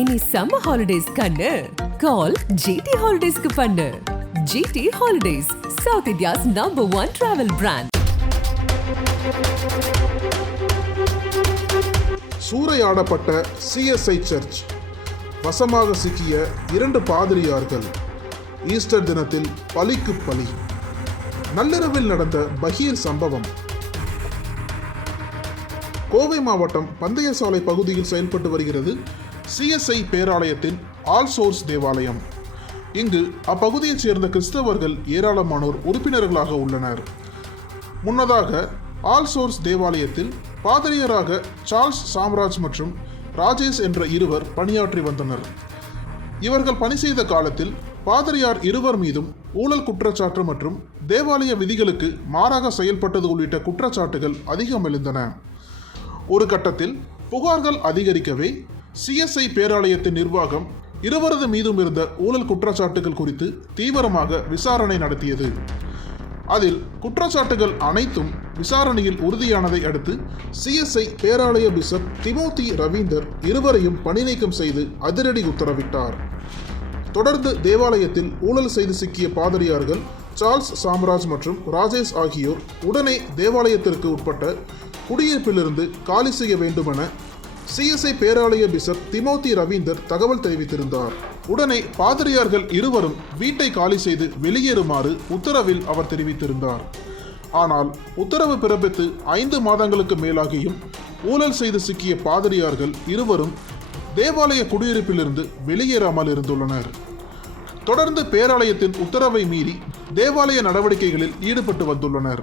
இனி summer holidays கண்ணு. கால் GT ஹாலிடேஸ்க்கு பண்ணு. GT holidays south India's number one travel brand சூறையாடப்பட்ட CSI church வசமாக சிக்கிய இரண்டு பாதிரியார்கள் ஈஸ்டர் தினத்தில் பலிக்கு பலி. நள்ளிரவில் நடந்த பகீர் சம்பவம். கோவை மாவட்டம் பந்தயசாலை பகுதியில் செயல்பட்டு வருகிறது சிஎஸ்ஐ பேராலயத்தின் ஆல் சோர்ஸ் தேவாலயம். இங்கு அப்பகுதியைச் சேர்ந்த கிறிஸ்தவர்கள் ஏராளமானோர் உறுப்பினர்களாக உள்ளனர். முன்னதாக ஆல் சோர்ஸ் தேவாலயத்தில் பாதிரியராக சார்ல்ஸ் சாம்ராஜ் மற்றும் ராஜேஷ் என்ற இருவர் பணியாற்றி வந்தனர். இவர்கள் பணி செய்த காலத்தில் பாதிரியார் இருவர் மீதும் ஊழல் குற்றச்சாட்டு மற்றும் தேவாலய விதிகளுக்கு மாறாக செயல்பட்டது உள்ளிட்ட குற்றச்சாட்டுகள் அதிகம் எழுந்தன ஒரு கட்டத்தில் புகார்கள் அதிகரிக்கவே சிஎஸ்ஐ பேராலயத்தின் நிர்வாகம் இருவரது மீதும் இருந்த ஊழல் குற்றச்சாட்டுகள் குறித்து தீவிரமாக விசாரணை நடத்தியது. அதில் குற்றச்சாட்டுகள் அனைத்தும் விசாரணையில் உறுதியானதை அடுத்து சிஎஸ்ஐ பேராலய பிஷப் திமோத்தி ரவீந்தர் இருவரையும் பணிநீக்கம் செய்து அதிரடி உத்தரவிட்டார். தொடர்ந்து தேவாலயத்தில் ஊழல் செய்து சிக்கிய பாதிரியார்கள் சார்ல்ஸ் சாம்ராஜ் மற்றும் ராஜேஷ் ஆகியோர் உடனே தேவாலயத்திற்கு உட்பட்ட குடியிருப்பிலிருந்து காலி செய்ய வேண்டுமென சிஎஸ்ஐ பேராலய பிஷப் திமோத்தி ரவீந்தர் தகவல் தெரிவித்திருந்தார். உடனே பாதிரியார்கள் இருவரும் வீட்டை காலி செய்து வெளியேறுமாறு உத்தரவில் அவர் தெரிவித்திருந்தார். ஆனால் உத்தரவு பிறப்பித்து ஐந்து மாதங்களுக்கு மேலாகியும் ஊழல் செய்து சிக்கிய பாதிரியார்கள் இருவரும் தேவாலய குடியிருப்பிலிருந்து வெளியேறாமல் இருந்துள்ளனர். தொடர்ந்து பேராலயத்தின் உத்தரவை மீறி தேவாலய நடவடிக்கைகளில் ஈடுபட்டு வந்துள்ளனர்.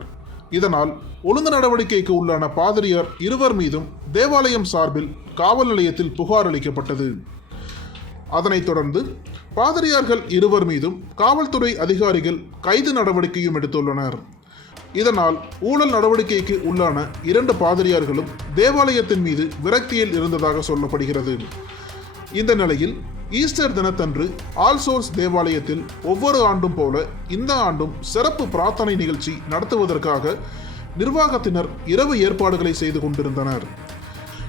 இதனால் ஒழுங்கு நடவடிக்கைக்கு உள்ளான பாதிரியார் இருவர் மீதும் தேவாலயம் சார்பில் காவல் நிலையத்தில் புகார் அளிக்கப்பட்டது. அதனைத் தொடர்ந்து பாதிரியார்கள் இருவர் மீதும் காவல்துறை அதிகாரிகள் கைது நடவடிக்கையும் எடுத்துள்ளனர். இதனால் ஊழல் நடவடிக்கைக்கு உள்ளான இரண்டு பாதிரியார்களும் தேவாலயத்தின் மீது விரக்தியில் இருந்ததாக சொல்லப்படுகிறது. இந்த நிலையில் ஈஸ்டர் தினத்தன்று ஆல் சோர்ஸ் தேவாலயத்தில் ஒவ்வொரு ஆண்டும் போல இந்த ஆண்டும் சிறப்பு பிரார்த்தனை நிகழ்ச்சி நடத்துவதற்காக நிர்வாகத்தினர் இரவு ஏற்பாடுகளை செய்து கொண்டிருந்தனர்.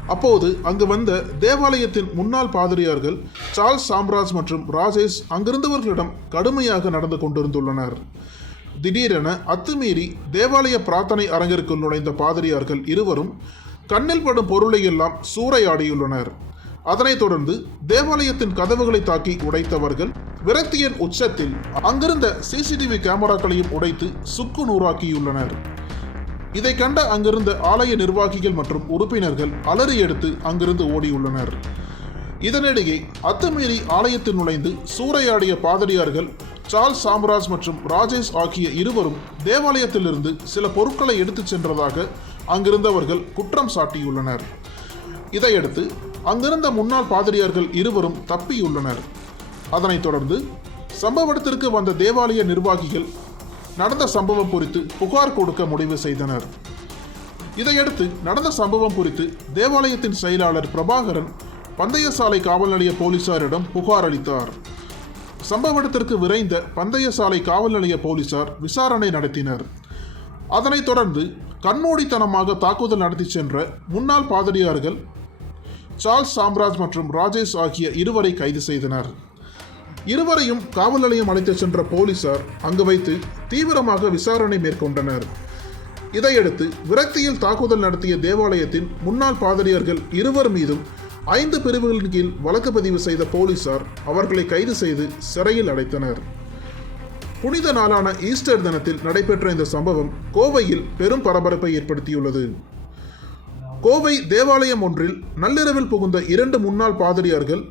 அப்போது அங்கு வந்த தேவாலயத்தின் முன்னாள் பாதிரியார்கள் சார்ல்ஸ் சாம்ராஜ் மற்றும் ராஜேஷ் அங்கிருந்தவர்களிடம் கடுமையாக நடந்து கொண்டிருந்துள்ளனர். திடீரென அத்துமீறி தேவாலய பிரார்த்தனை அரங்கிற்குள் நுழைந்த பாதிரியார்கள் இருவரும் கண்ணில் படும் பொருளை எல்லாம் சூறையாடியுள்ளனர். அதனைத் தொடர்ந்து தேவாலயத்தின் கதவுகளை தாக்கி உடைத்தவர்கள் விரக்தியின் உச்சத்தில் அங்கிருந்த சிசிடிவி கேமராக்களையும் உடைத்து சுக்கு நூறாக்கியுள்ளனர். இதை கண்ட அங்கிருந்த ஆலய நிர்வாகிகள் மற்றும் உறுப்பினர்கள் அலறி எடுத்து அங்கிருந்து ஓடியுள்ளனர். இதனிடையே அத்துமீறி ஆலயத்தில் நுழைந்து சூறையாடிய பாதிரியார்கள் சார்ல்ஸ் சாம்ராஜ் மற்றும் ராஜேஷ் ஆகிய இருவரும் தேவாலயத்திலிருந்து சில பொருட்களை எடுத்துச் சென்றதாக அங்கிருந்தவர்கள் குற்றம் சாட்டியுள்ளனர். இதையடுத்து அங்கிருந்த முன்னாள் பாதிரியார்கள் இருவரும் தப்பியுள்ளனர். அதனைத் தொடர்ந்து சம்பவ இடத்திற்கு வந்த தேவாலய நிர்வாகிகள் நடந்த சம்பவம் குறித்து புகார் கொடுக்க முடிவு செய்தனர். இதையடுத்து நடந்த சம்பவம் குறித்து தேவாலயத்தின் செயலாளர் பிரபாகரன் பந்தயசாலை காவல் நிலைய போலீசாரிடம் புகார் அளித்தார். சம்பவ இடத்திற்கு விரைந்த பந்தயசாலை காவல் நிலைய போலீசார் விசாரணை நடத்தினர். அதனைத் தொடர்ந்து கண்மூடித்தனமாக தாக்குதல் நடத்தி சென்ற முன்னாள் பாதிரியார்கள் சார்ல்ஸ் சாம்ராஜ் மற்றும் ராஜேஷ் ஆகிய இருவரை கைது செய்தனர். இருவரையும் காவல் நிலையம் அழைத்துச் சென்ற போலீசார் அங்கு வைத்து தீவிரமாக விசாரணை மேற்கொண்டனர். இதையடுத்து விரக்தியில் தாக்குதல் நடத்திய தேவாலயத்தின் முன்னாள் பாதிரியார்கள் இருவர் மீதும் ஐந்து பிரிவுகளின் கீழ் வழக்கு பதிவு செய்த போலீசார் அவர்களை கைது செய்து சிறையில் அடைத்தனர். புனித நாளான ஈஸ்டர் தினத்தில் நடைபெற்ற இந்த சம்பவம் கோவையில் பெரும் பரபரப்பை ஏற்படுத்தியுள்ளது. கோவை தேவாலயம் ஒன்றில் நள்ளிரவில் புகுந்த இரண்டு முன்னாள் பாதிரியார்கள்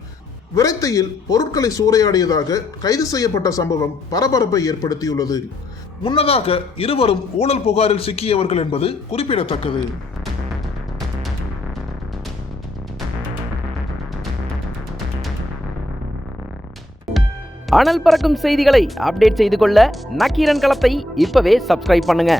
விரக்தியில் பொருட்களை சூறையாடியதாக கைது செய்யப்பட்ட சம்பவம் பரபரப்பை ஏற்படுத்தியுள்ளது. முன்னதாக இருவரும் ஊழல் புகாரில் சிக்கியவர்கள் என்பது குறிப்பிடத்தக்கது. அனல் பறக்கும் செய்திகளை அப்டேட் செய்து கொள்ள நக்கீரன் களத்தை இப்பவே சப்ஸ்கிரைப் பண்ணுங்க.